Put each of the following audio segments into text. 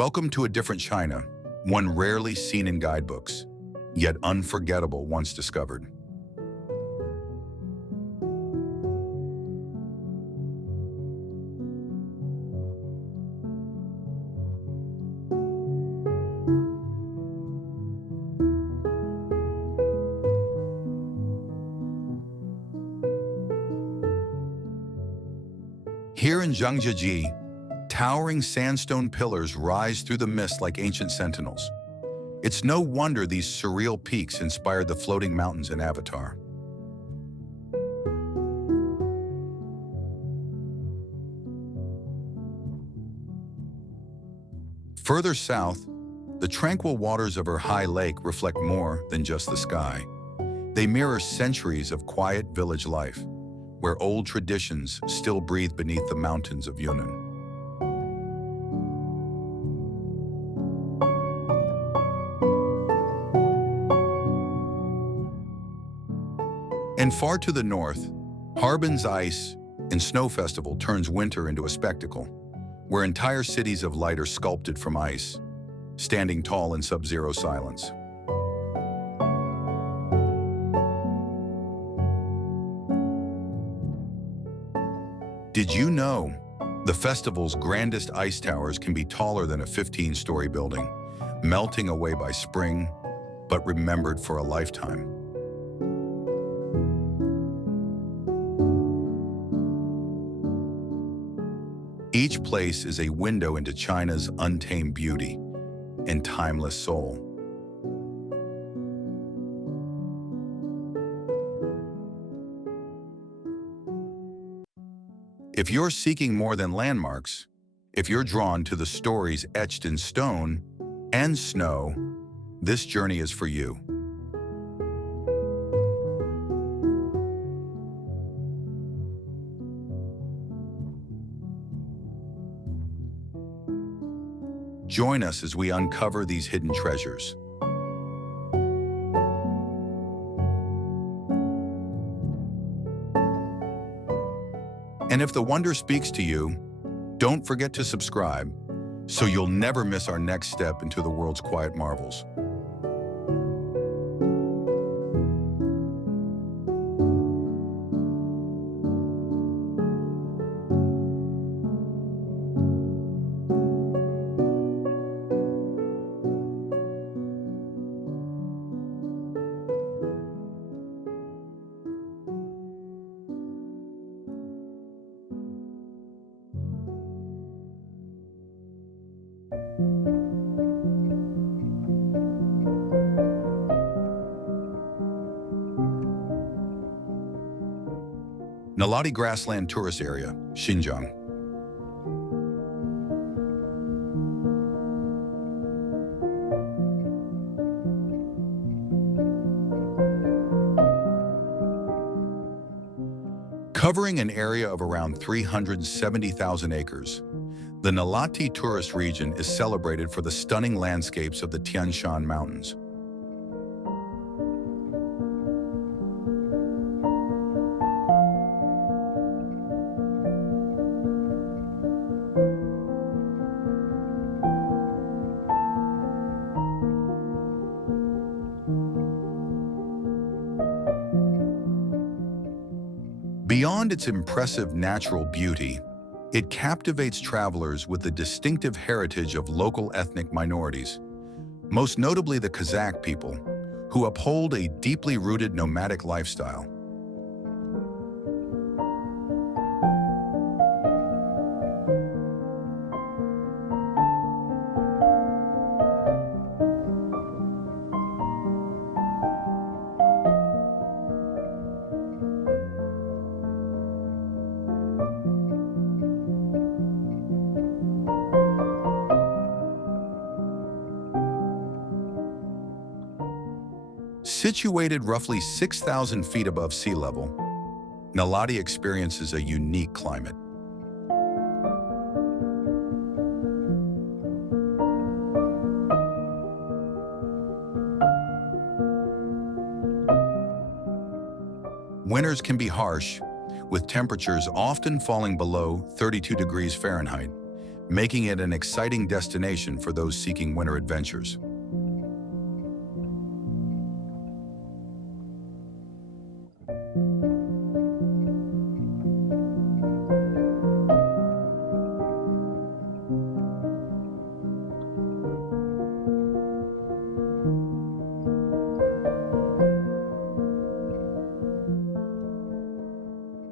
Welcome to a different China, one rarely seen in guidebooks, yet unforgettable once discovered. Here in Zhangjiajie, towering sandstone pillars rise through the mist like ancient sentinels. It's no wonder these surreal peaks inspired the floating mountains in Avatar. Further south, the tranquil waters of Wutai Lake reflect more than just the sky. They mirror centuries of quiet village life, where old traditions still breathe beneath the mountains of Yunan. And far to the north, Harbin's Ice and Snow Festival turns winter into a spectacle, where entire cities of light are sculpted from ice, standing tall in sub-zero silence. Did you know the festival's grandest ice towers can be taller than a 15-story building, melting away by spring, but remembered for a lifetime? Each place is a window into China's untamed beauty and timeless soul. If you're seeking more than landmarks, if you're drawn to the stories etched in stone and snow, this journey is for you. Join us as we uncover these hidden treasures. And if the wonder speaks to you, don't forget to subscribe so you'll never miss our next step into the world's quiet marvels. Nalati Grassland Tourist Area, Xinjiang. Covering an area of around 370,000 acres, the Nalati tourist region is celebrated for the stunning landscapes of the Tiantai Mountains. Beyond its impressive natural beauty, it captivates travelers with the distinctive heritage of local ethnic minorities, most notably the Kazakh people, who uphold a deeply rooted nomadic lifestyle. Situated roughly 6,000 feet above sea level, Nalati experiences a unique climate. Winters can be harsh, with temperatures often falling below 32 degrees Fahrenheit, making it an exciting destination for those seeking winter adventures.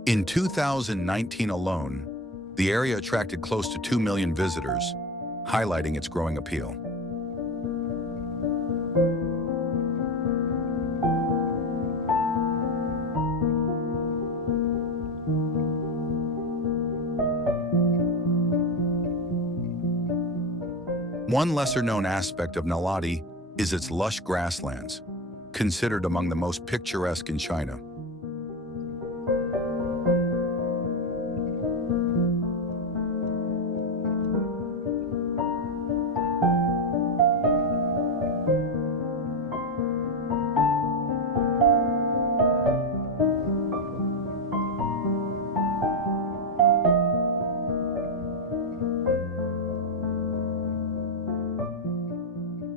In 2019 alone, the area attracted close to 2 million visitors, highlighting its growing appeal. One lesser-known aspect of Naledi is its lush grasslands, considered among the most picturesque in China.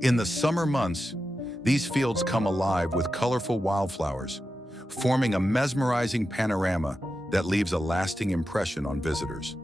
In the summer months, these fields come alive with colorful wildflowers, forming a mesmerizing panorama that leaves a lasting impression on visitors.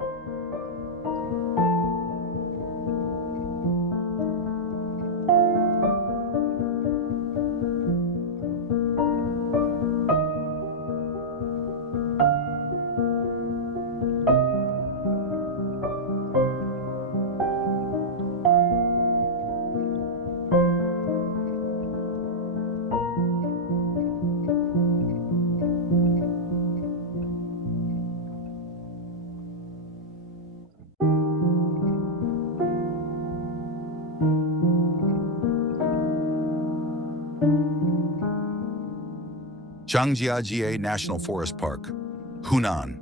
Zhangjiajie National Forest Park, Hunan.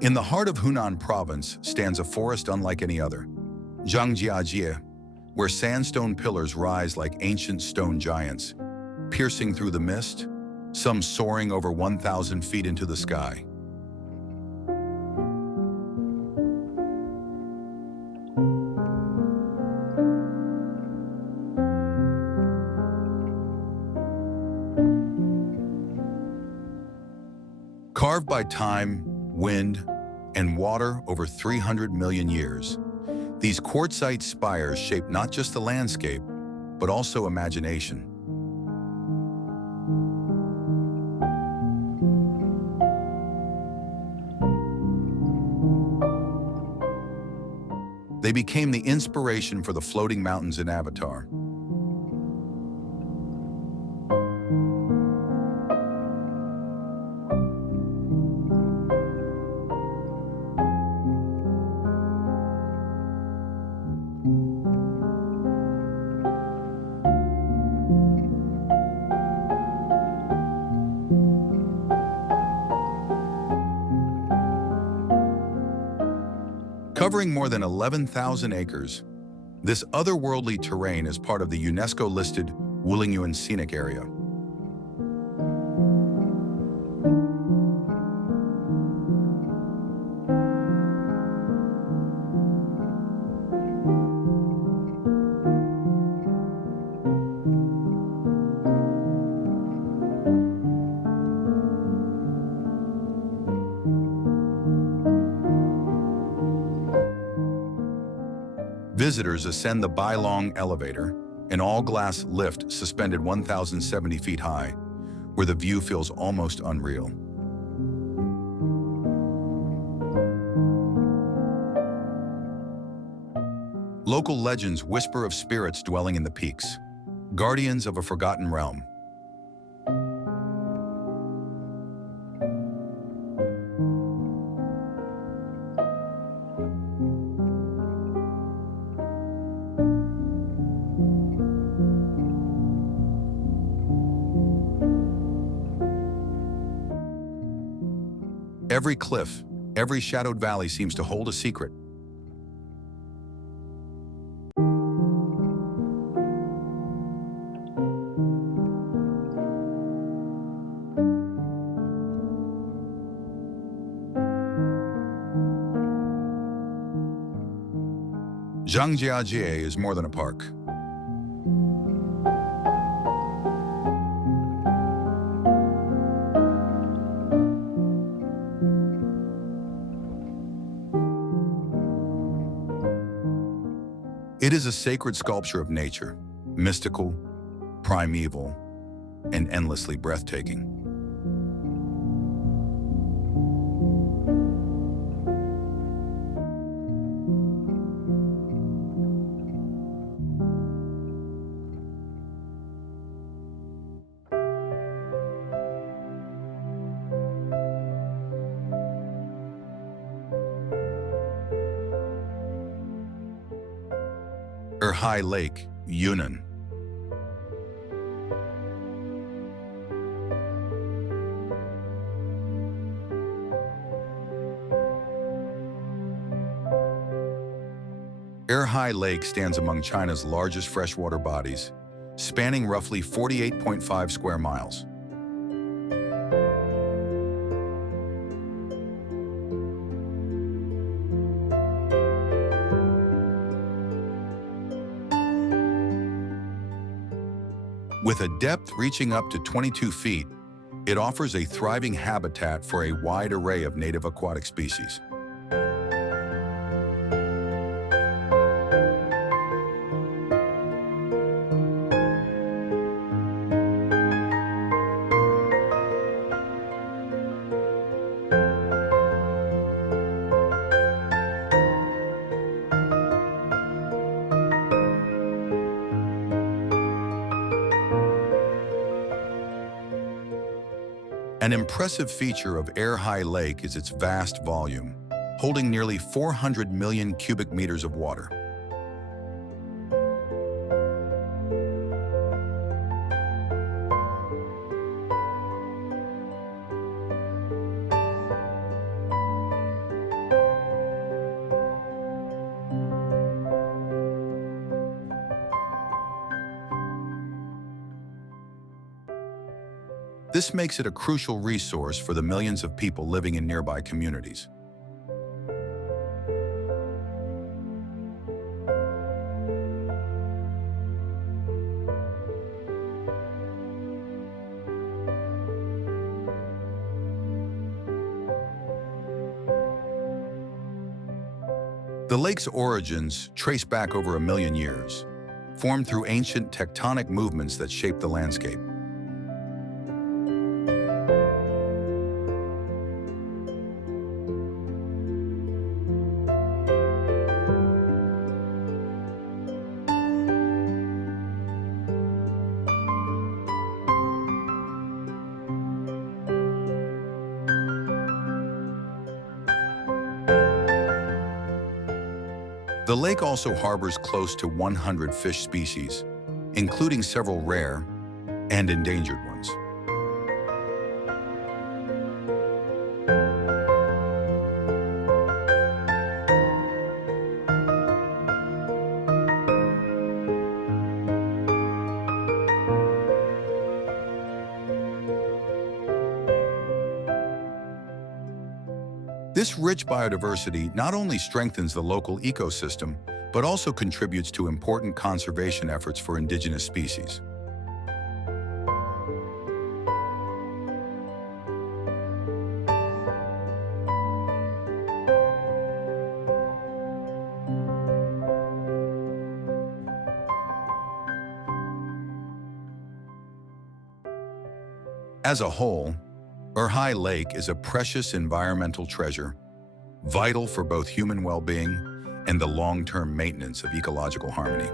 In the heart of Hunan province stands a forest unlike any other, Zhangjiajie, where sandstone pillars rise like ancient stone giants, piercing through the mist, some soaring over 1,000 feet into the sky. Carved by time, wind, and water over 300 million years, these quartzite spires shape not just the landscape, but also imagination. They became the inspiration for the floating mountains in Avatar. Covering more than 11,000 acres, this otherworldly terrain is part of the UNESCO-listed Wulingyuan Scenic Area. Visitors ascend the Bailong elevator, an all-glass lift suspended 1,070 feet high, where the view feels almost unreal. Local legends whisper of spirits dwelling in the peaks, guardians of a forgotten realm. Every cliff, every shadowed valley seems to hold a secret. Zhangjiajie is more than a park. It is a sacred sculpture of nature, mystical, primeval, and endlessly breathtaking. High Lake, Yunan. High Lake stands among China's largest freshwater bodies, spanning roughly 48.5 square miles. With a depth reaching up to 22 feet, it offers a thriving habitat for a wide array of native aquatic species. An impressive feature of High Lake is its vast volume, holding nearly 400 million cubic meters of water. This makes it a crucial resource for the millions of people living in nearby communities. The lake's origins trace back over 1 million years, formed through ancient tectonic movements that shaped the landscape. The lake also harbors close to 100 fish species, including several rare and endangered ones. This rich biodiversity not only strengthens the local ecosystem, but also contributes to important conservation efforts for indigenous species. As a whole, High Lake is a precious environmental treasure, vital for both human well-being and the long-term maintenance of ecological harmony.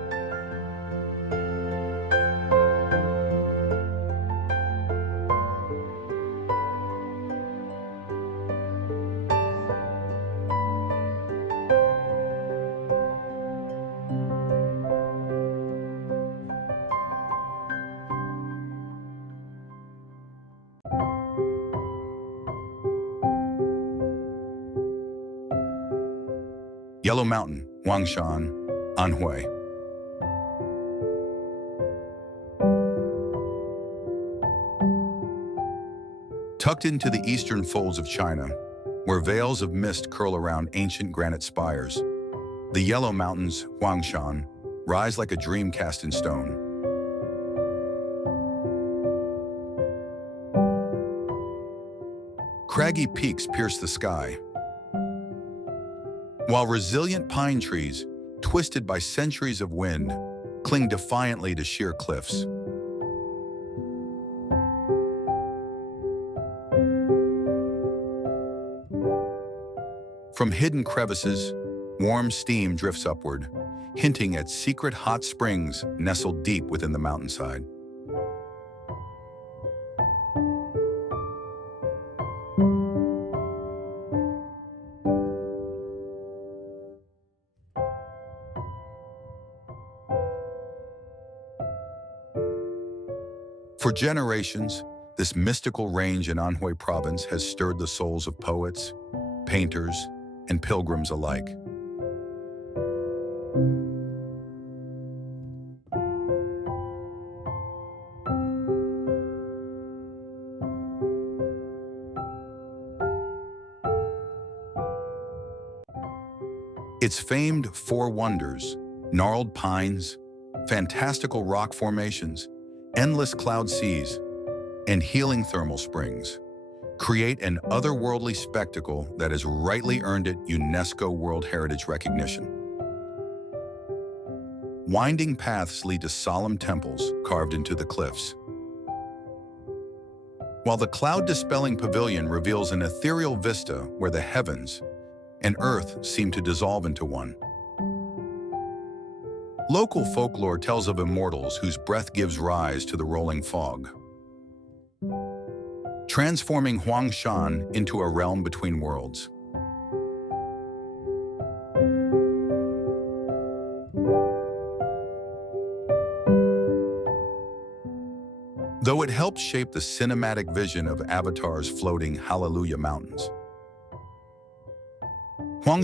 Yellow Mountain, Wang Shan, Anhui. Tucked into the eastern folds of China, where veils of mist curl around ancient granite spires, The yellow mountains, Shan, rise like a dream cast in stone. Craggy peaks pierce the sky, while resilient pine trees, twisted by centuries of wind, cling defiantly to sheer cliffs. From hidden crevices, warm steam drifts upward, hinting at secret hot springs nestled deep within the mountainside. For generations, this mystical range in Anhui province has stirred the souls of poets, painters, and pilgrims alike. Its famed Four Wonders, gnarled pines, fantastical rock formations, endless cloud seas, and healing thermal springs create an otherworldly spectacle that has rightly earned it UNESCO World Heritage recognition. Winding paths lead to solemn temples carved into the cliffs, while the cloud-dispelling pavilion reveals an ethereal vista where the heavens and earth seem to dissolve into one. Local folklore tells of immortals whose breath gives rise to the rolling fog, transforming Shan into a realm between worlds. Though it helped shape the cinematic vision of Avatar's floating Hallelujah Mountains,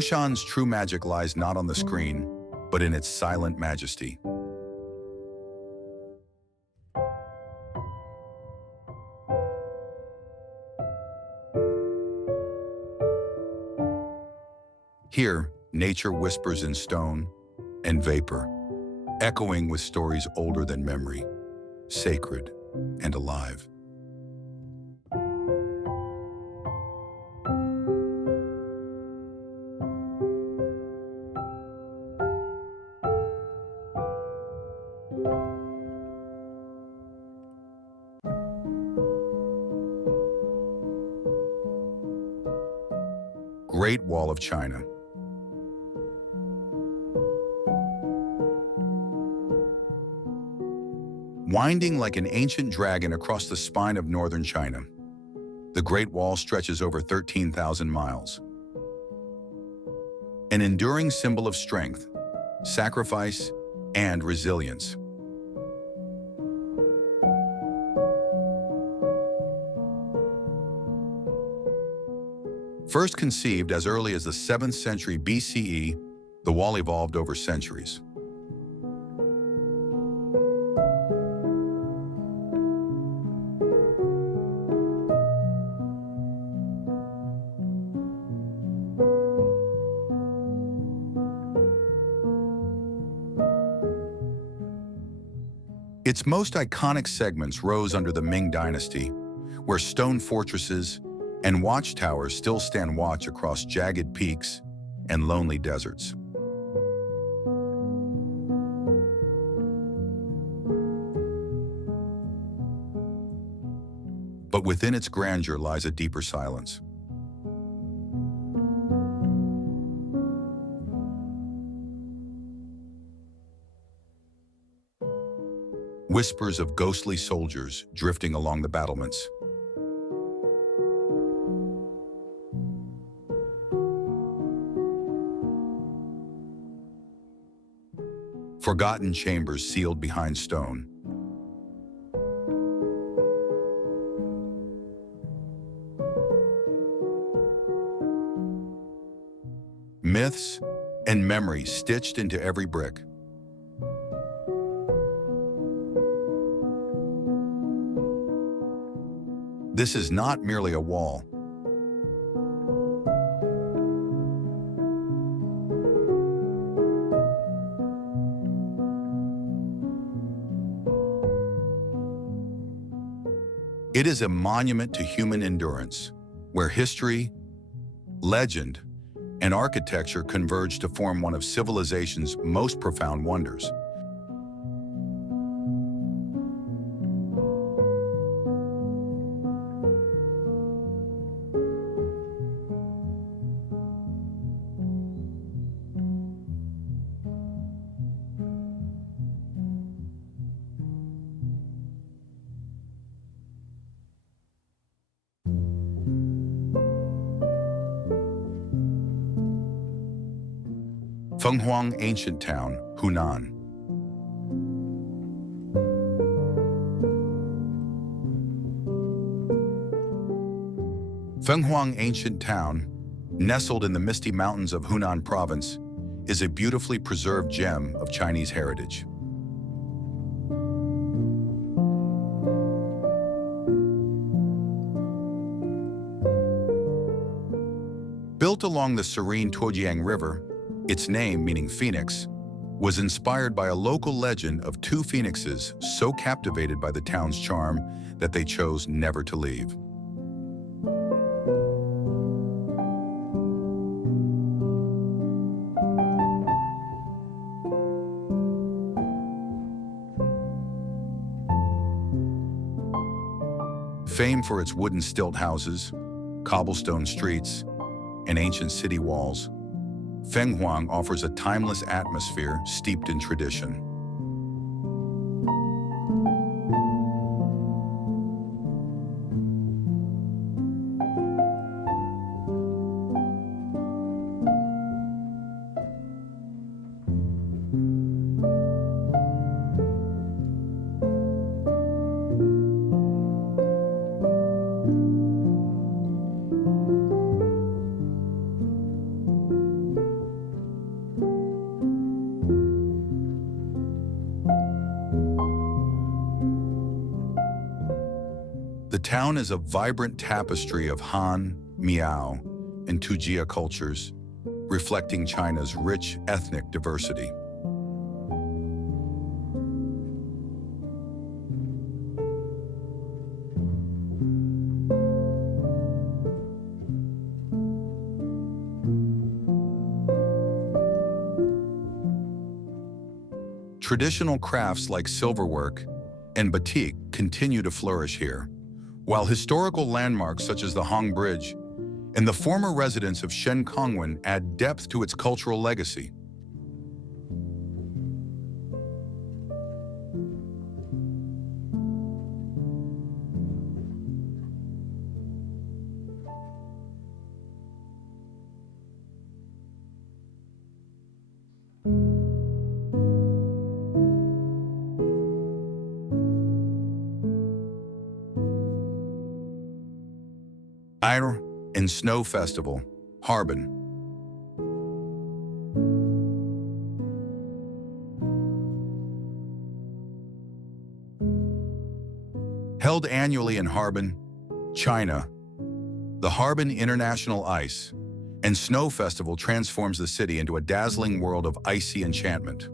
Shan's true magic lies not on the screen, but in its silent majesty. Here, nature whispers in stone and vapor, echoing with stories older than memory, sacred and alive. Great Wall of China. Winding like an ancient dragon across the spine of northern China, the Great Wall stretches over 13,000 miles. An enduring symbol of strength, sacrifice, and resilience. First conceived as early as the 7th century BCE, the wall evolved over centuries. Its most iconic segments rose under the Ming Dynasty, where stone fortresses and watchtowers still stand watch across jagged peaks and lonely deserts. But within its grandeur lies a deeper silence. Whispers of ghostly soldiers drifting along the battlements. Forgotten chambers sealed behind stone. Myths and memories stitched into every brick. This is not merely a wall. It is a monument to human endurance, where history, legend, and architecture converge to form one of civilization's most profound wonders. Huang Ancient Town, Hunan. Huang Ancient Town, nestled in the misty mountains of Hunan province, is a beautifully preserved gem of Chinese heritage. Built along the serene Tuojiang River, its name, meaning phoenix, was inspired by a local legend of two phoenixes so captivated by the town's charm that they chose never to leave. Famed for its wooden stilt houses, cobblestone streets, and ancient city walls, Huang offers a timeless atmosphere steeped in tradition. The town is a vibrant tapestry of Han, Miao, and Tujia cultures, reflecting China's rich ethnic diversity. Traditional crafts like silverwork and batik continue to flourish here, while historical landmarks such as the Hong Bridge and the former residence of Shan add depth to its cultural legacy. Fire and Snow Festival, Harbin. Held annually in Harbin, China, the Harbin International Ice and Snow Festival transforms the city into a dazzling world of icy enchantment.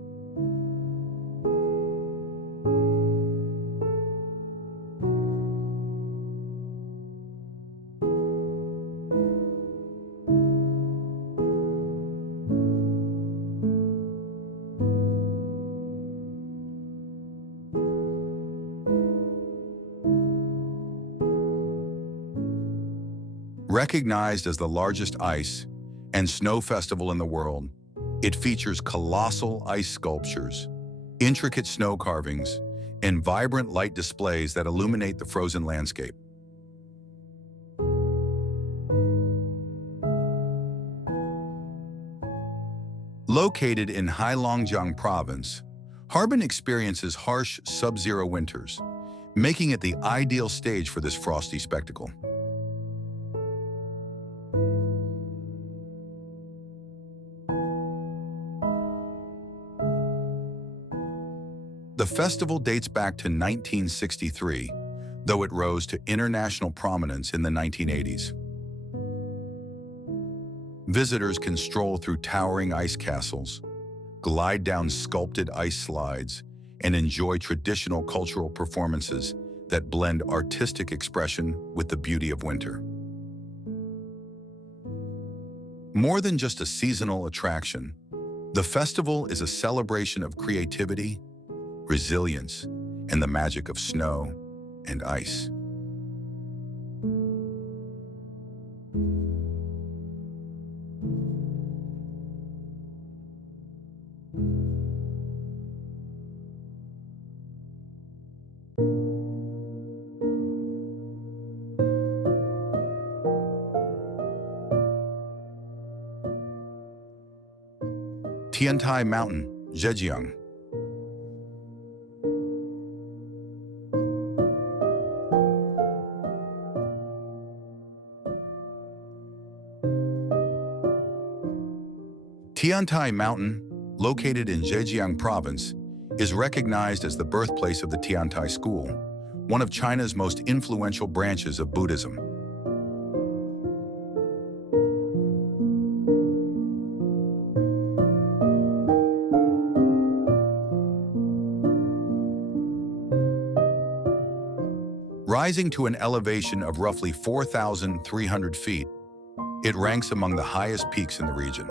Recognized as the largest ice and snow festival in the world, it features colossal ice sculptures, intricate snow carvings, and vibrant light displays that illuminate the frozen landscape. Located in Heilongjiang Province, Harbin experiences harsh sub-zero winters, making it the ideal stage for this frosty spectacle. The festival dates back to 1963, though it rose to international prominence in the 1980s. Visitors can stroll through towering ice castles, glide down sculpted ice slides, and enjoy traditional cultural performances that blend artistic expression with the beauty of winter. More than just a seasonal attraction, the festival is a celebration of creativity, resilience, and the magic of snow and ice. Tiantai Mountain, Zhejiang. Tiantai Mountain, located in Zhejiang Province, is recognized as the birthplace of the Tiantai School, one of China's most influential branches of Buddhism. Rising to an elevation of roughly 4,300 feet, it ranks among the highest peaks in the region.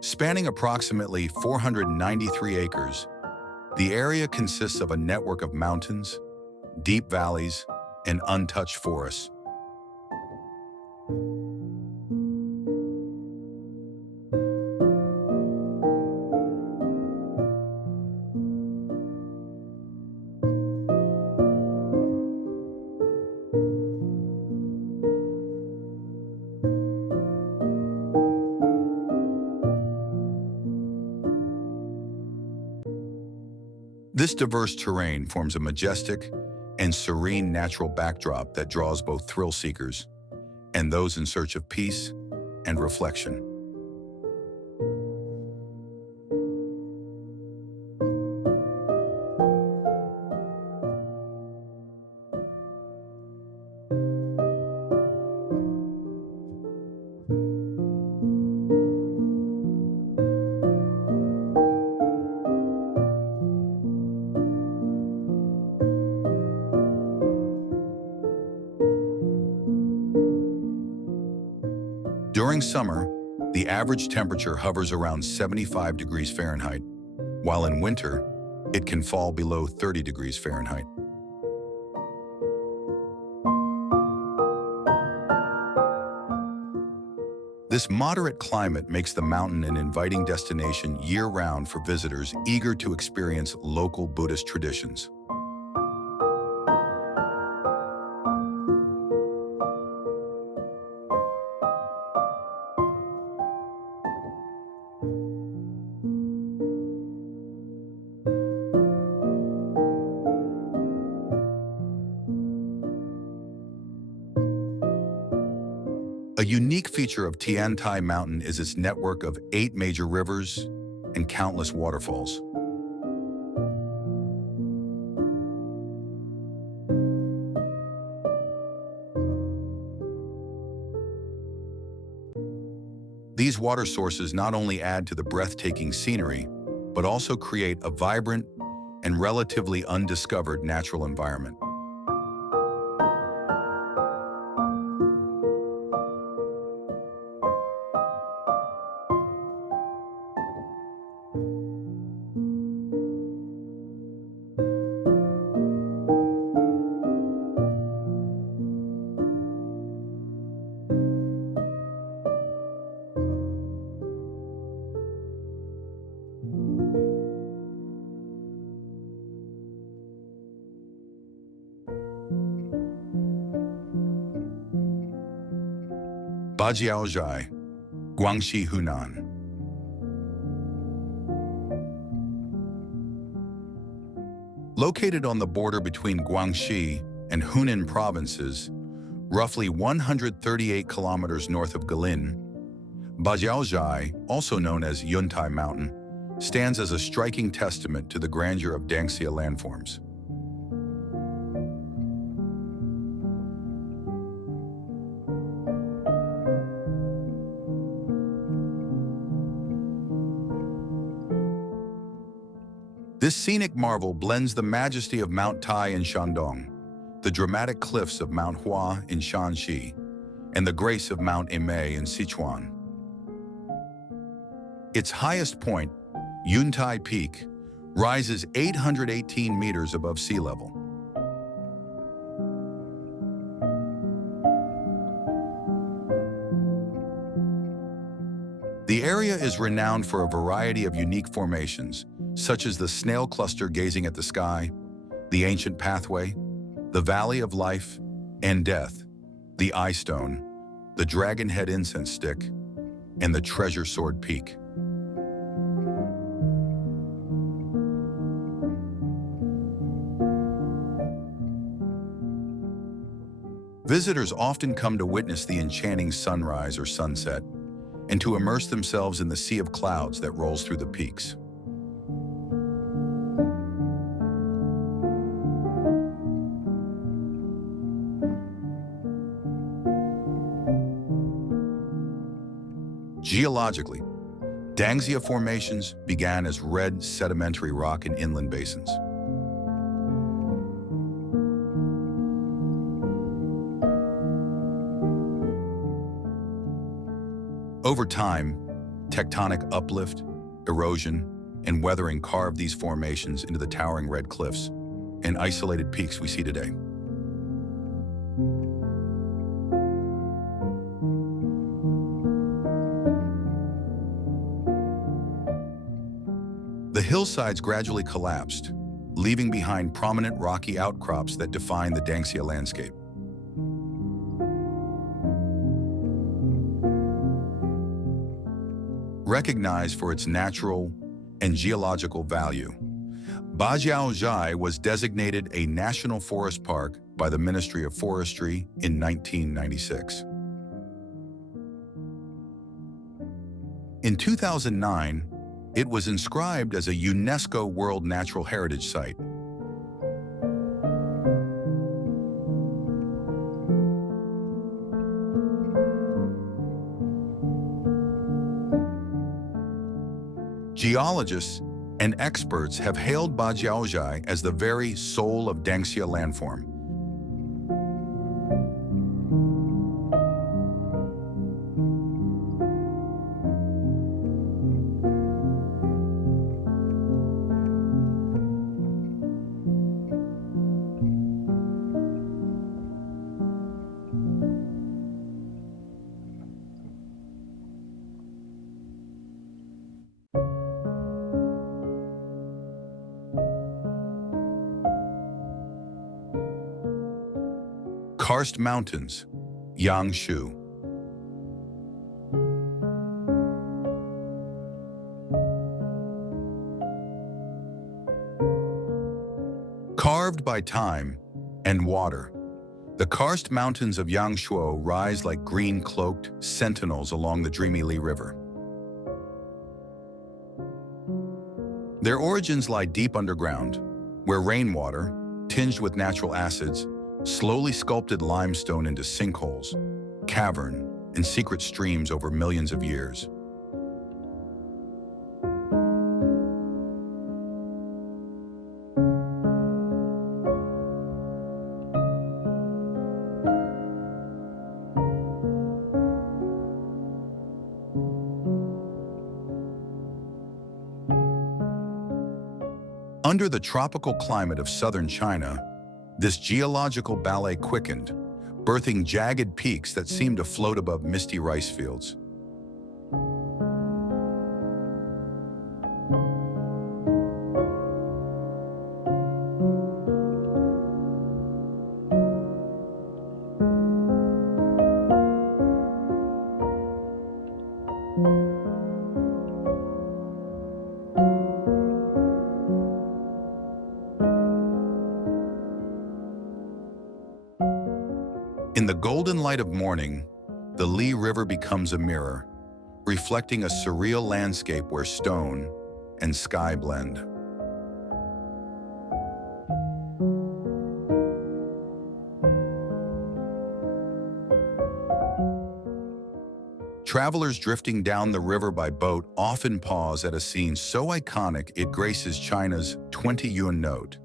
Spanning approximately 493 acres, the area consists of a network of mountains, deep valleys, and untouched forests. This diverse terrain forms a majestic and serene natural backdrop that draws both thrill seekers and those in search of peace and reflection. During summer, the average temperature hovers around 75 degrees Fahrenheit, while in winter, it can fall below 30 degrees Fahrenheit. This moderate climate makes the mountain an inviting destination year-round for visitors eager to experience local Buddhist traditions. A unique feature of Tiantai Mountain is its network of 8 major rivers and countless waterfalls. These water sources not only add to the breathtaking scenery, but also create a vibrant and relatively undiscovered natural environment. Baja Jai, Guangxi, Hunan. Located on the border between Guangxi and Hunan provinces, roughly 138 kilometers north of Guilin, Baja Jai, also known as Tiantai Mountain, stands as a striking testament to the grandeur of Dangxia landforms. This scenic marvel blends the majesty of Mount Tai in Shandong, the dramatic cliffs of Mount Hua in Shanxi, and the grace of Mount Emei in Sichuan. Its highest point, Yutai Peak, rises 818 meters above sea level. The area is renowned for a variety of unique formations, such as the snail cluster gazing at the sky, the ancient pathway, the Valley of Life and Death, the Eye Stone, the Dragon Head Incense Stick, and the Treasure Sword Peak. Visitors often come to witness the enchanting sunrise or sunset, and to immerse themselves in the sea of clouds that rolls through the peaks. Geologically, Dangxia formations began as red sedimentary rock in inland basins. Over time, tectonic uplift, erosion, and weathering carved these formations into the towering red cliffs and isolated peaks we see today. The hillsides gradually collapsed, leaving behind prominent rocky outcrops that define the Dangxia landscape. Recognized for its natural and geological value, Baja Jai was designated a national forest park by the Ministry of Forestry in 1996. In 2009, it was inscribed as a UNESCO World Natural Heritage Site. Geologists and experts have hailed Baja Jai as the very soul of Dangxia landform. Carsted Mountains, Yangshu. Carved by time and water, the Carsted Mountains of Yangshuo rise like green-cloaked sentinels along the dreamy Li River. Their origins lie deep underground, where rainwater, tinged with natural acids, slowly sculpted limestone into sinkholes, cavern, and secret streams over millions of years. Under the tropical climate of southern China, this geological ballet quickened, birthing jagged peaks that seemed to float above misty rice fields. In the golden light of morning, the Li River becomes a mirror, reflecting a surreal landscape where stone and sky blend. Travelers drifting down the river by boat often pause at a scene so iconic it graces China's 20 Yuan note,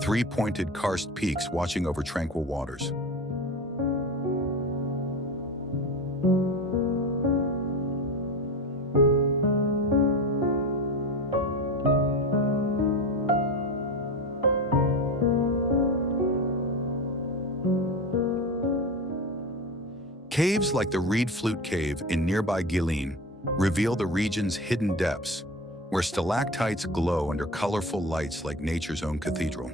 three-pointed karst peaks watching over tranquil waters. Caves like the Reed Flute Cave in nearby Guilin reveal the region's hidden depths, where stalactites glow under colorful lights like nature's own cathedral.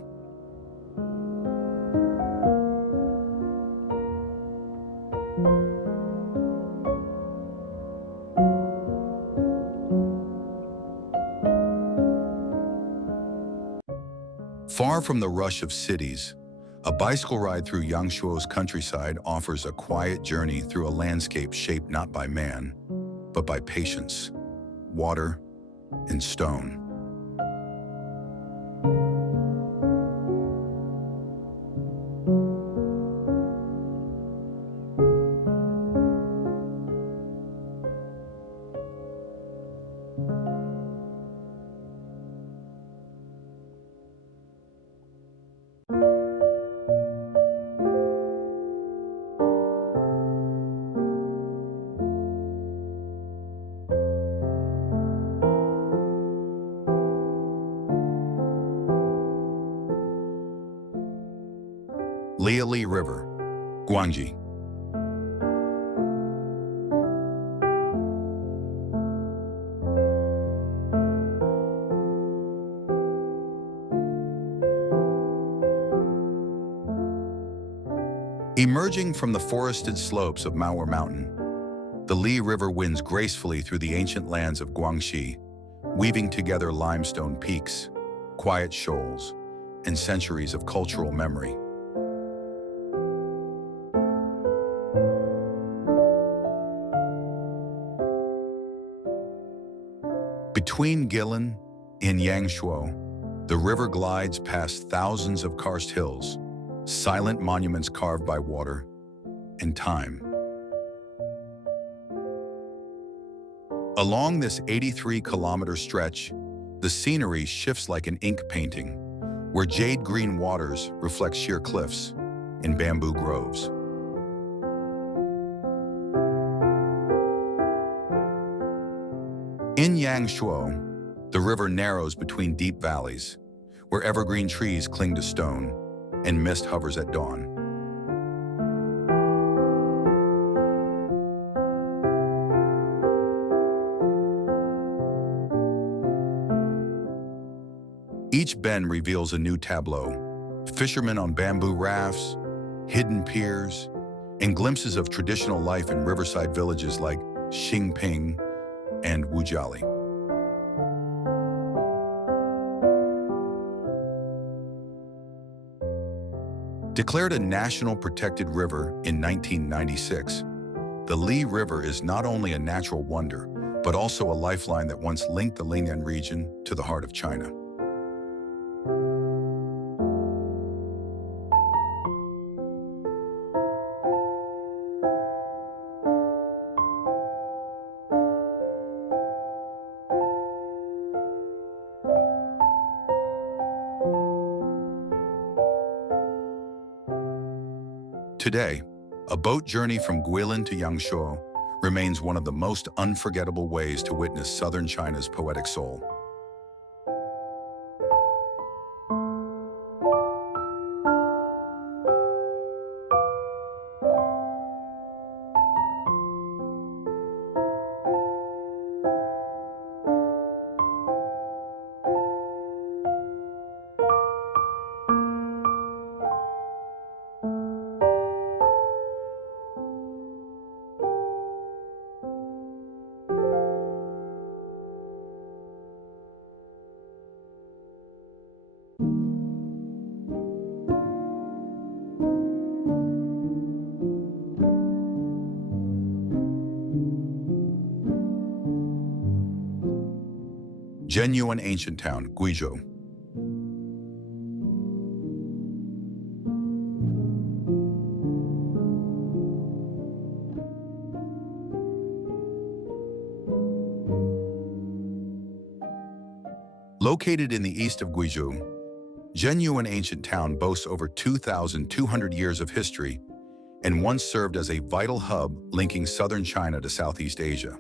Far from the rush of cities, a bicycle ride through Yangshuo's countryside offers a quiet journey through a landscape shaped not by man, but by patience, water, and stone. Liali River, Guangji. Emerging from the forested slopes of Maoer Mountain, the Li River winds gracefully through the ancient lands of Guangxi, weaving together limestone peaks, quiet shoals, and centuries of cultural memory. Between Guilin and Yangshuo, the river glides past thousands of karst hills, silent monuments carved by water and time. Along this 83-kilometer stretch, the scenery shifts like an ink painting, where jade-green waters reflect sheer cliffs and bamboo groves. In Yangshuo, the river narrows between deep valleys, where evergreen trees cling to stone and mist hovers at dawn. Each bend reveals a new tableau: fishermen on bamboo rafts, hidden piers, and glimpses of traditional life in riverside villages like Xingping and Wutai. Declared a national protected river in 1996, the Li River is not only a natural wonder, but also a lifeline that once linked the Lingnan region to the heart of China. Today, a boat journey from Guilin to Yangshuo remains one of the most unforgettable ways to witness southern China's poetic soul. Genuine ancient town, Guizhou. Located in the east of Guizhou, Zhenyou, an ancient town, boasts over 2,200 years of history and once served as a vital hub linking southern China to Southeast Asia.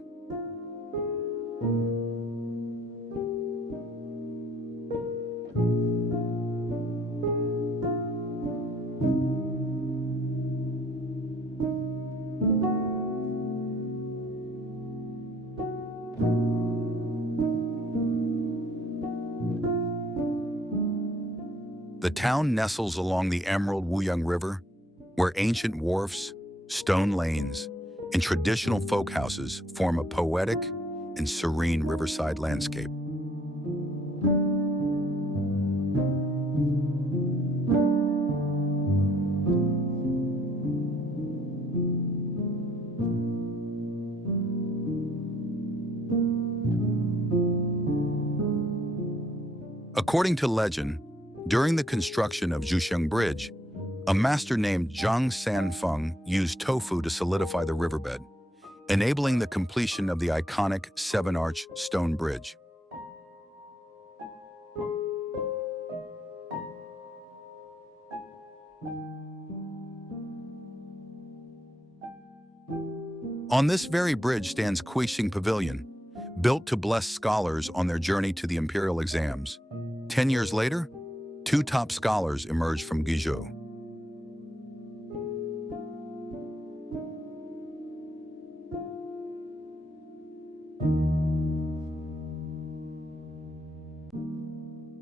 The town nestles along the Emerald Wuyang River, where ancient wharfs, stone lanes, and traditional folk houses form a poetic and serene riverside landscape. According to legend, during the construction of Zhuxiang Bridge, a master named Zhang Feng used tofu to solidify the riverbed, enabling the completion of the iconic seven-arch stone bridge. On this very bridge stands Kuixing Pavilion, built to bless scholars on their journey to the imperial exams. 10 years later, 2 top scholars emerged from Guizhou.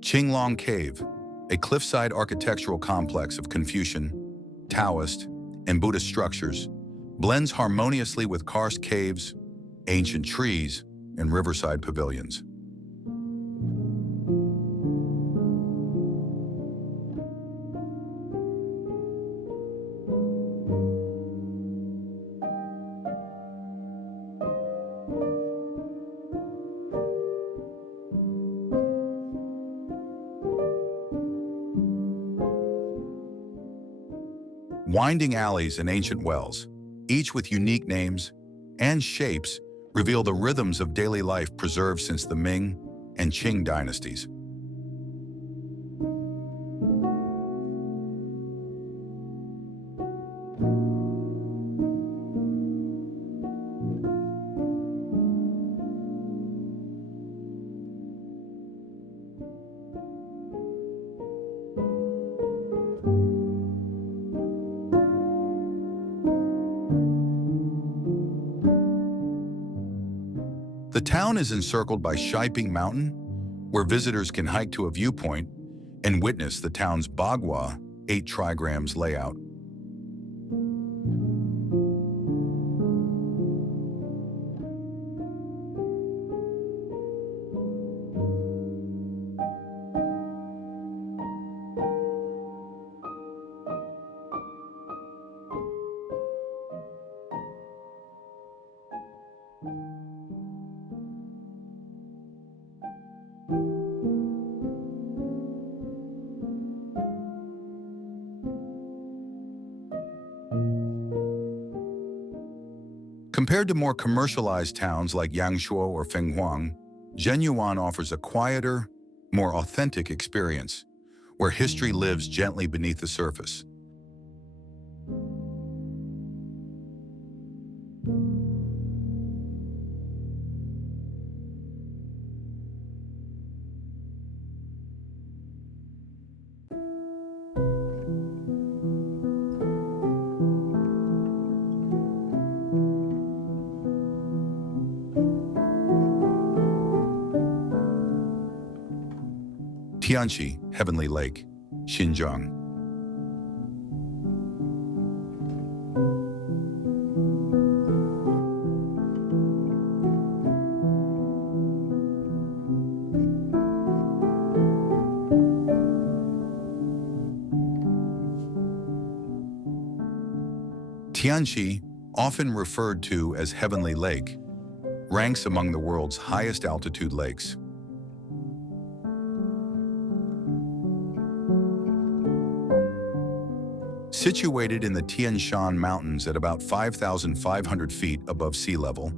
Qinglong Cave, a cliffside architectural complex of Confucian, Taoist, and Buddhist structures, blends harmoniously with karst caves, ancient trees, and riverside pavilions. Winding alleys and ancient wells, each with unique names and shapes, reveal the rhythms of daily life preserved since the Ming and Qing dynasties. The town is encircled by Shiping Mountain, where visitors can hike to a viewpoint and witness the town's Bagua 8 trigrams layout. Compared to more commercialized towns like Yangshuo or Fengyuan, Zhenyuan offers a quieter, more authentic experience, where history lives gently beneath the surface. Tianchi, Heavenly Lake, Xinjiang. Tianchi, often referred to as Heavenly Lake, ranks among the world's highest altitude lakes. Situated in the Tianmen Mountains at about 5,500 feet above sea level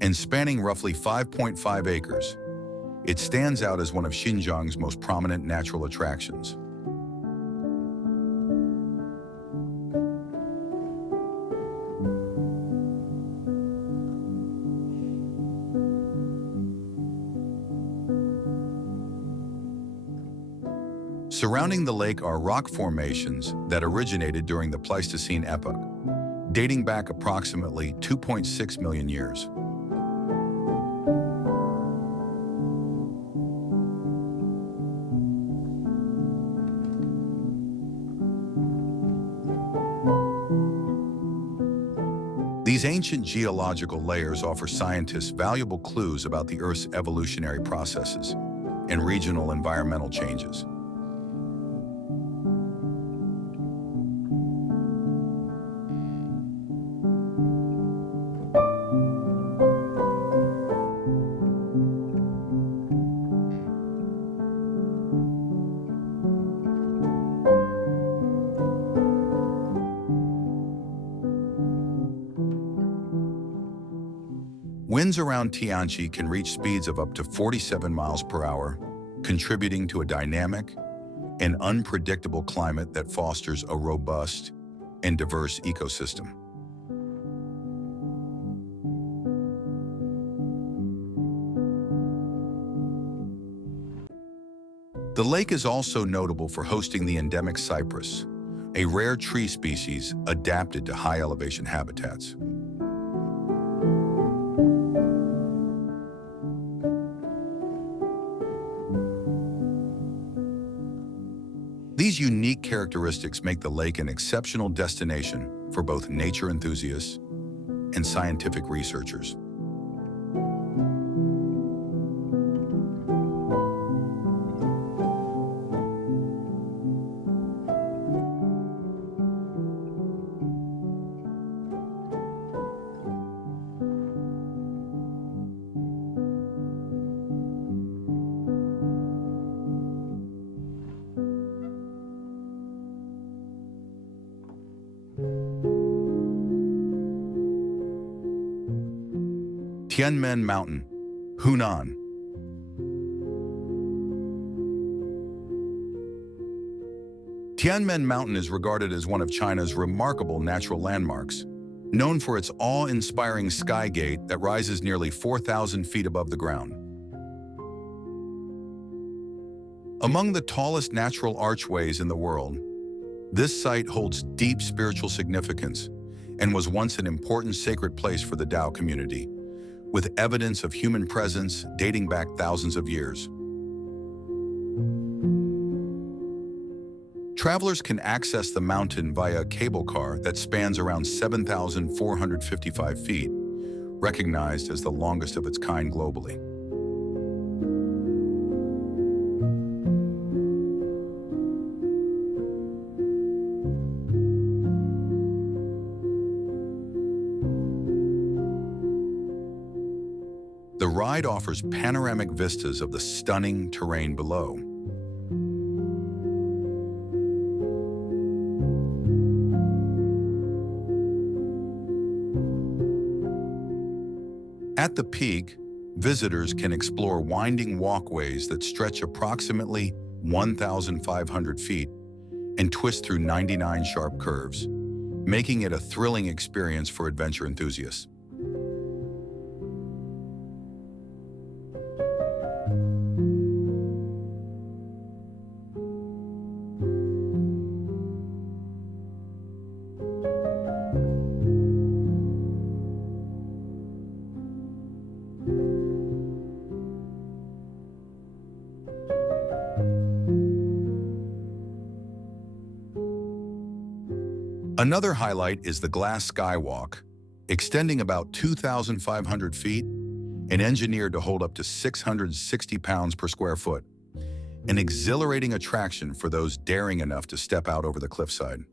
and spanning roughly 5.5 acres, It stands out as one of Xinjiang's most prominent natural attractions. Surrounding the lake are rock formations that originated during the Pleistocene epoch, dating back approximately 2.6 million years. These ancient geological layers offer scientists valuable clues about the Earth's evolutionary processes and regional environmental changes. Winds around Tiantai can reach speeds of up to 47 miles per hour, contributing to a dynamic and unpredictable climate that fosters a robust and diverse ecosystem. The lake is also notable for hosting the endemic cypress, a rare tree species adapted to high elevation habitats. These unique characteristics make the lake an exceptional destination for both nature enthusiasts and scientific researchers. Tianmen Mountain, Hunan. Tianmen Mountain is regarded as one of China's remarkable natural landmarks, known for its awe-inspiring sky gate that rises nearly 4,000 feet above the ground. Among the tallest natural archways in the world, this site holds deep spiritual significance and was once an important sacred place for the Tao community, with evidence of human presence dating back thousands of years. Travelers can access the mountain via a cable car that spans around 7,455 feet, recognized as the longest of its kind globally. The ride offers panoramic vistas of the stunning terrain below. At the peak, visitors can explore winding walkways that stretch approximately 1,500 feet and twist through 99 sharp curves, making it a thrilling experience for adventure enthusiasts. Another highlight is the glass skywalk, extending about 2,500 feet and engineered to hold up to 660 pounds per square foot, an exhilarating attraction for those daring enough to step out over the cliffside.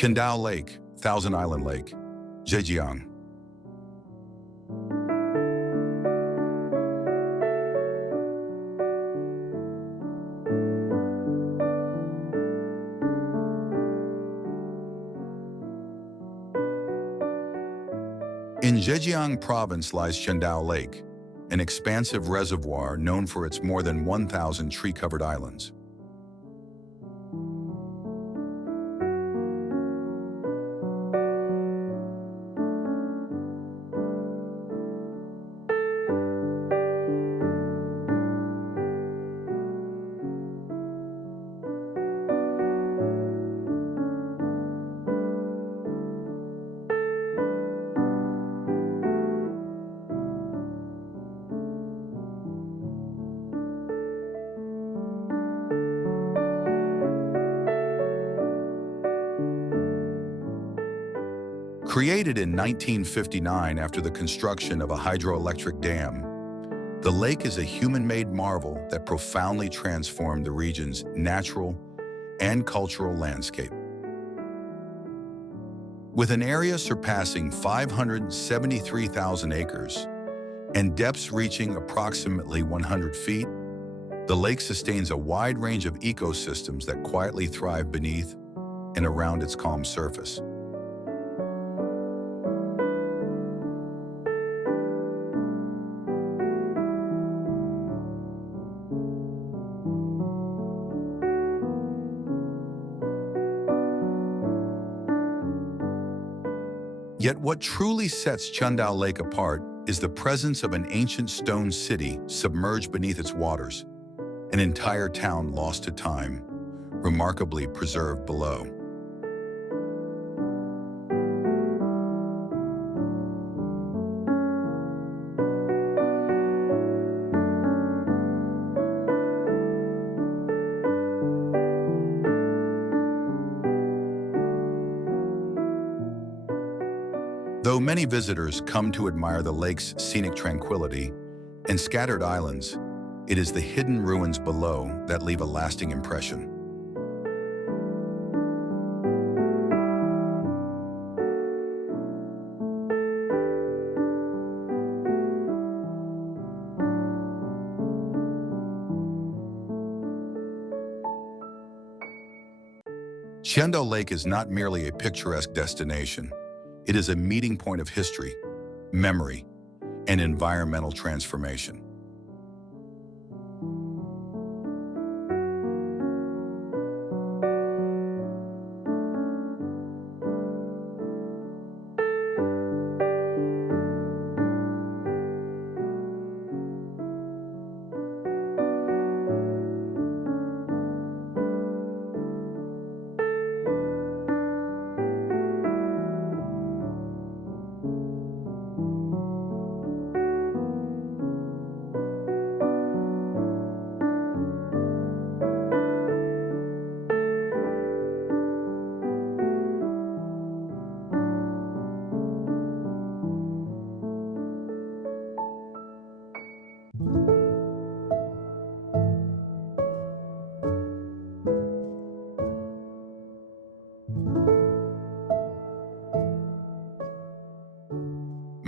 Kandal Lake, Thousand Island Lake, Zhejiang. In Zhejiang province lies Kandal Lake, an expansive reservoir known for its more than 1,000 tree-covered islands. Created in 1959 after the construction of a hydroelectric dam, the lake is a human-made marvel that profoundly transformed the region's natural and cultural landscape. With an area surpassing 573,000 acres and depths reaching approximately 100 feet, the lake sustains a wide range of ecosystems that quietly thrive beneath and around its calm surface. Yet what truly sets Kandal Lake apart is the presence of an ancient stone city submerged beneath its waters, an entire town lost to time, remarkably preserved below. Though many visitors come to admire the lake's scenic tranquility and scattered islands, it is the hidden ruins below that leave a lasting impression. Kandal Lake is not merely a picturesque destination. It is a meeting point of history, memory, and environmental transformation.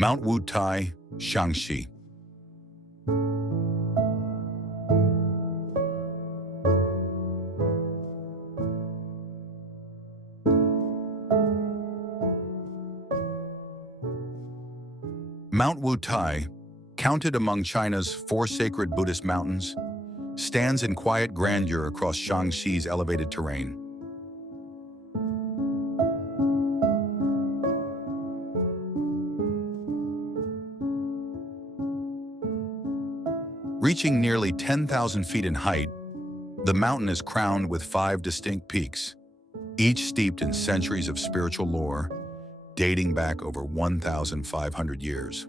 Mount Wutai, Shaanxi. Mount Wutai, counted among China's 4 sacred Buddhist mountains, stands in quiet grandeur across Shaanxi's elevated terrain. Reaching nearly 10,000 feet in height, the mountain is crowned with 5 distinct peaks, each steeped in centuries of spiritual lore, dating back over 1,500 years.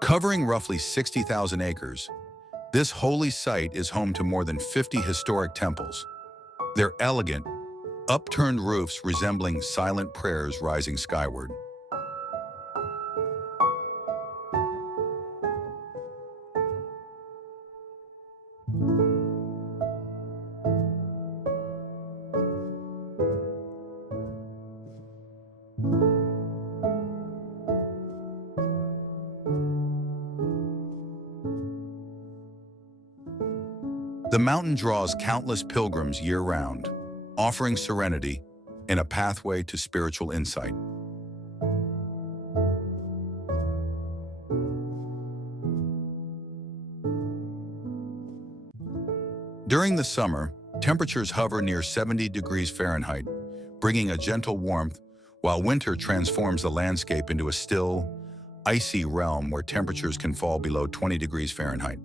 Covering roughly 60,000 acres, this holy site is home to more than 50 historic temples, their elegant, upturned roofs resembling silent prayers rising skyward. The mountain draws countless pilgrims year-round, offering serenity and a pathway to spiritual insight. During the summer, temperatures hover near 70 degrees Fahrenheit, bringing a gentle warmth, while winter transforms the landscape into a still, icy realm where temperatures can fall below 20 degrees Fahrenheit.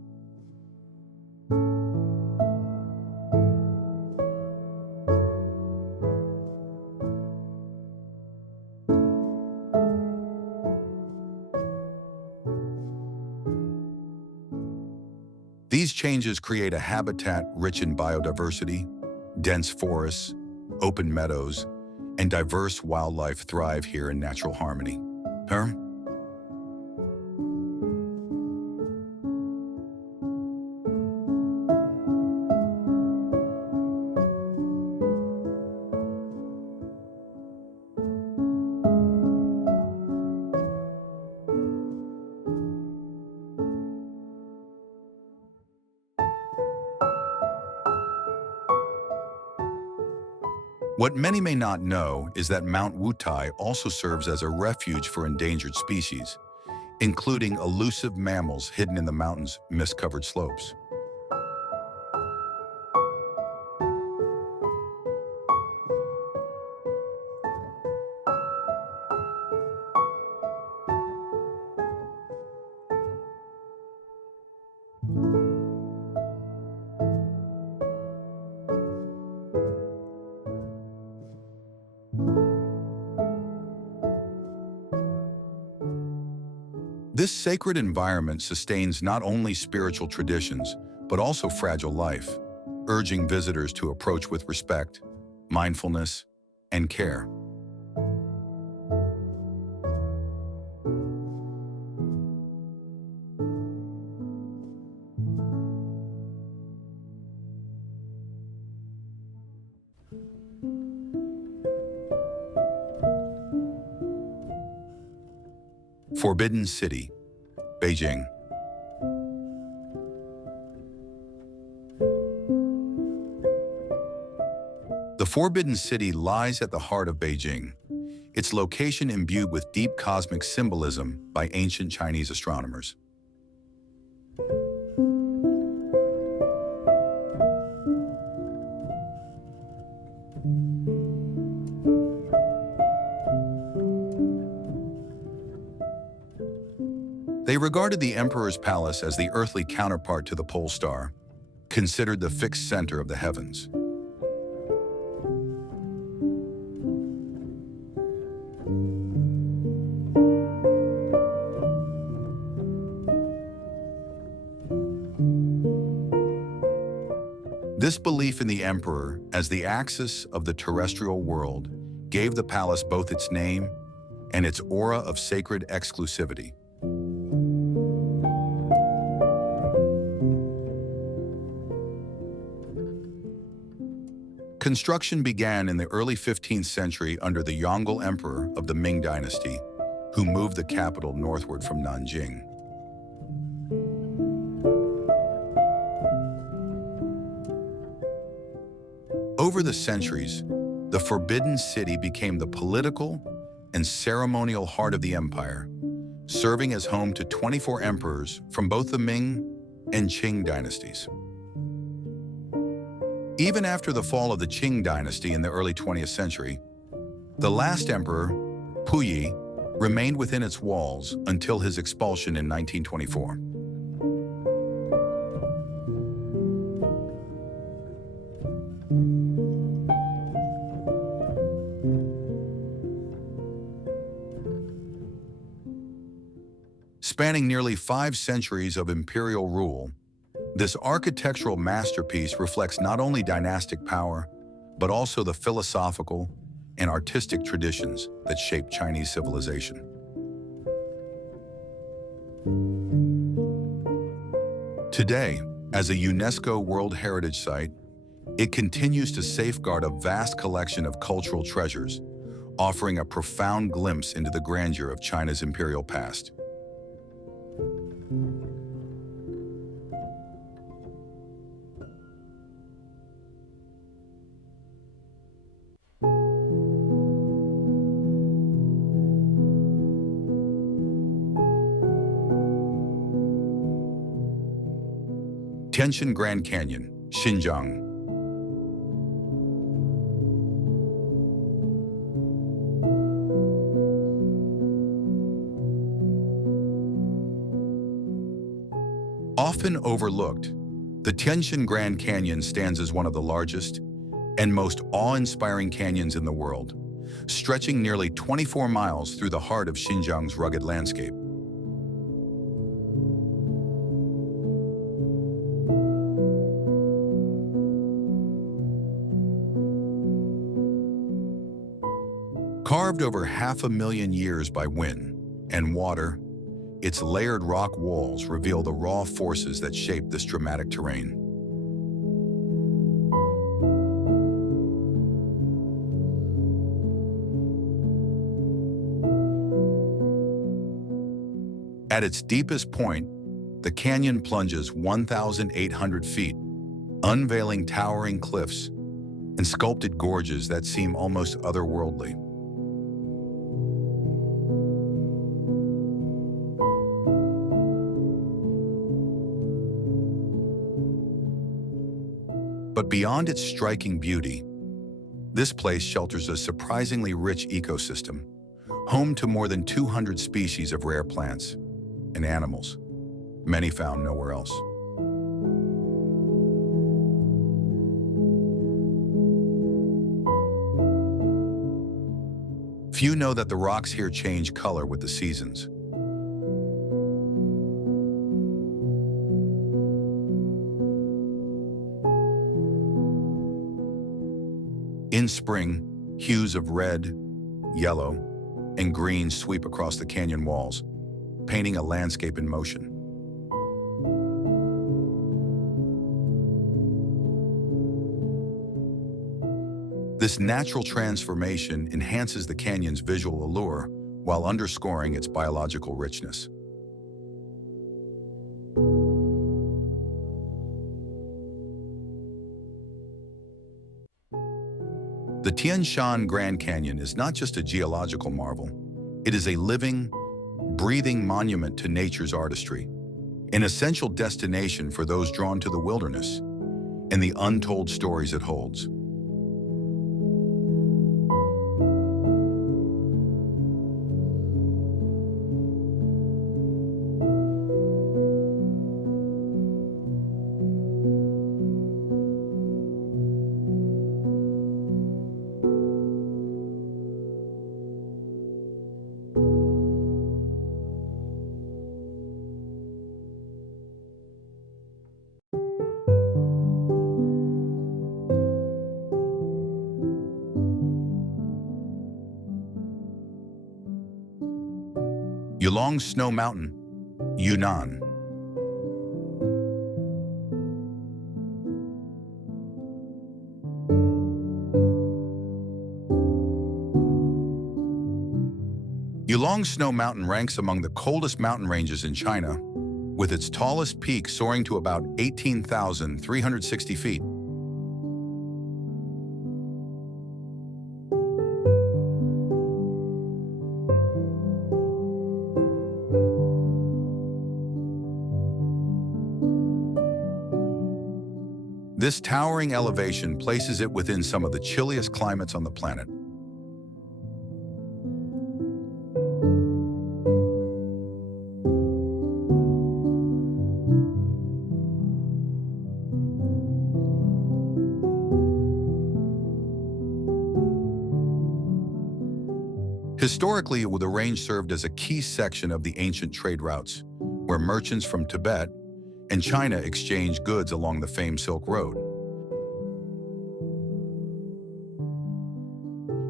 These changes create a habitat rich in biodiversity. Dense forests, open meadows, and diverse wildlife thrive here in natural harmony. What many may not know is that Mount Wutai also serves as a refuge for endangered species, including elusive mammals hidden in the mountain's mist-covered slopes. This sacred environment sustains not only spiritual traditions, but also fragile life, urging visitors to approach with respect, mindfulness, and care. Forbidden City, Beijing. The Forbidden City lies at the heart of Beijing, its location imbued with deep cosmic symbolism by ancient Chinese astronomers. They regarded the emperor's palace as the earthly counterpart to the pole star, considered the fixed center of the heavens. This belief in the emperor as the axis of the terrestrial world gave the palace both its name and its aura of sacred exclusivity. Construction began in the early 15th century under the Yongle Emperor of the Ming Dynasty, who moved the capital northward from Nanjing. Over the centuries, the Forbidden City became the political and ceremonial heart of the empire, serving as home to 24 emperors from both the Ming and Qing dynasties. Even after the fall of the Qing dynasty in the early 20th century, the last emperor, Puyi, remained within its walls until his expulsion in 1924. Spanning nearly 5 centuries of imperial rule, this architectural masterpiece reflects not only dynastic power, but also the philosophical and artistic traditions that shaped Chinese civilization. Today, as a UNESCO World Heritage Site, it continues to safeguard a vast collection of cultural treasures, offering a profound glimpse into the grandeur of China's imperial past. Tianshan Grand Canyon, Xinjiang. Often overlooked, the Tianshan Grand Canyon stands as one of the largest and most awe-inspiring canyons in the world, stretching nearly 24 miles through the heart of Xinjiang's rugged landscape. Carved over 500,000 years by wind and water, its layered rock walls reveal the raw forces that shape this dramatic terrain. At its deepest point, the canyon plunges 1,800 feet, unveiling towering cliffs and sculpted gorges that seem almost otherworldly. But beyond its striking beauty, this place shelters a surprisingly rich ecosystem, home to more than 200 species of rare plants and animals, many found nowhere else. Few know that the rocks here change color with the seasons. In spring, hues of red, yellow, and green sweep across the canyon walls, painting a landscape in motion. This natural transformation enhances the canyon's visual allure while underscoring its biological richness. The Tianshan Grand Canyon is not just a geological marvel. It is a living, breathing monument to nature's artistry, an essential destination for those drawn to the wilderness and the untold stories it holds. Yulong Snow Mountain, Yunan. Yulong Snow Mountain ranks among the coldest mountain ranges in China, with its tallest peak soaring to about 18,360 feet. This towering elevation places it within some of the chilliest climates on the planet. Historically, the range served as a key section of the ancient trade routes, where merchants from Tibet and China exchanged goods along the famed Silk Road.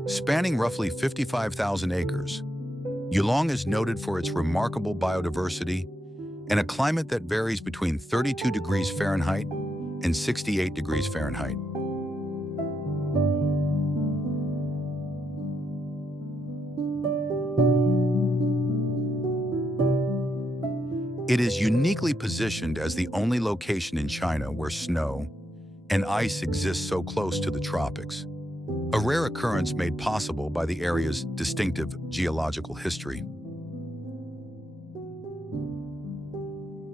Spanning roughly 55,000 acres, Yulong is noted for its remarkable biodiversity and a climate that varies between 32 degrees Fahrenheit and 68 degrees Fahrenheit. It is uniquely positioned as the only location in China where snow and ice exist so close to the tropics, a rare occurrence made possible by the area's distinctive geological history.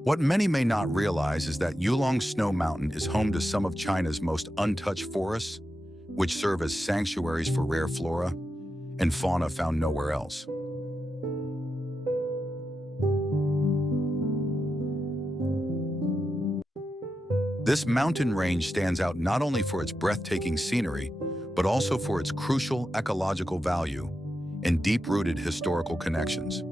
What many may not realize is that Yulong Snow Mountain is home to some of China's most untouched forests, which serve as sanctuaries for rare flora and fauna found nowhere else. This mountain range stands out not only for its breathtaking scenery, but also for its crucial ecological value and deep-rooted historical connections.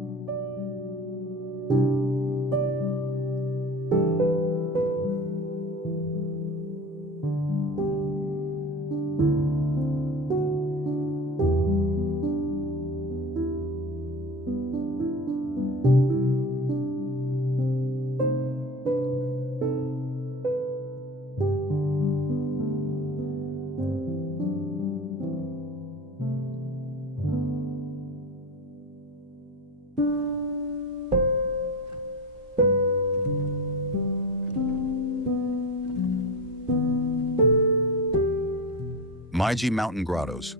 Meiji Mountain Grottos.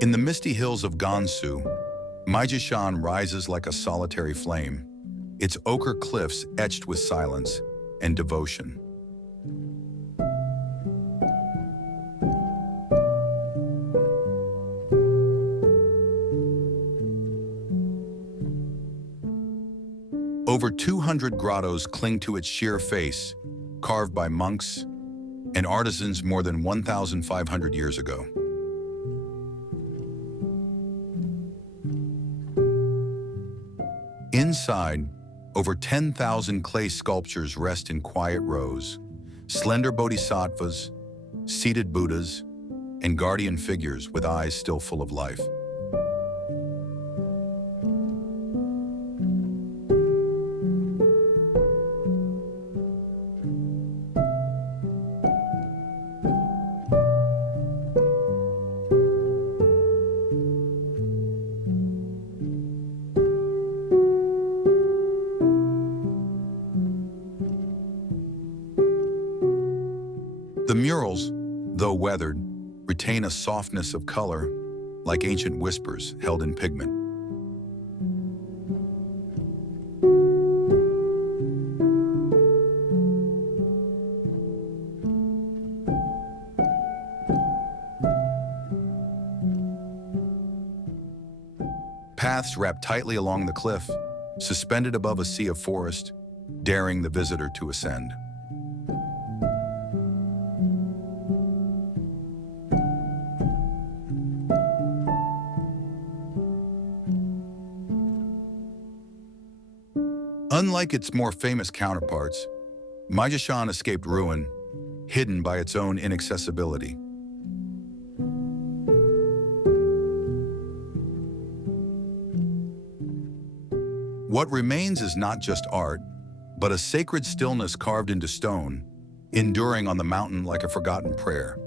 In the misty hills of Gansu, Shan rises like a solitary flame, its ochre cliffs etched with silence and devotion. Over 200 grottos cling to its sheer face, carved by monks and artisans more than 1,500 years ago. Inside, over 10,000 clay sculptures rest in quiet rows, slender bodhisattvas, seated Buddhas, and guardian figures with eyes still full of life. The murals, though weathered, retain a softness of color, like ancient whispers held in pigment. Paths wrap tightly along the cliff, suspended above a sea of forest, daring the visitor to ascend. Unlike its more famous counterparts, Shan escaped ruin, hidden by its own inaccessibility. What remains is not just art, but a sacred stillness carved into stone, enduring on the mountain like a forgotten prayer.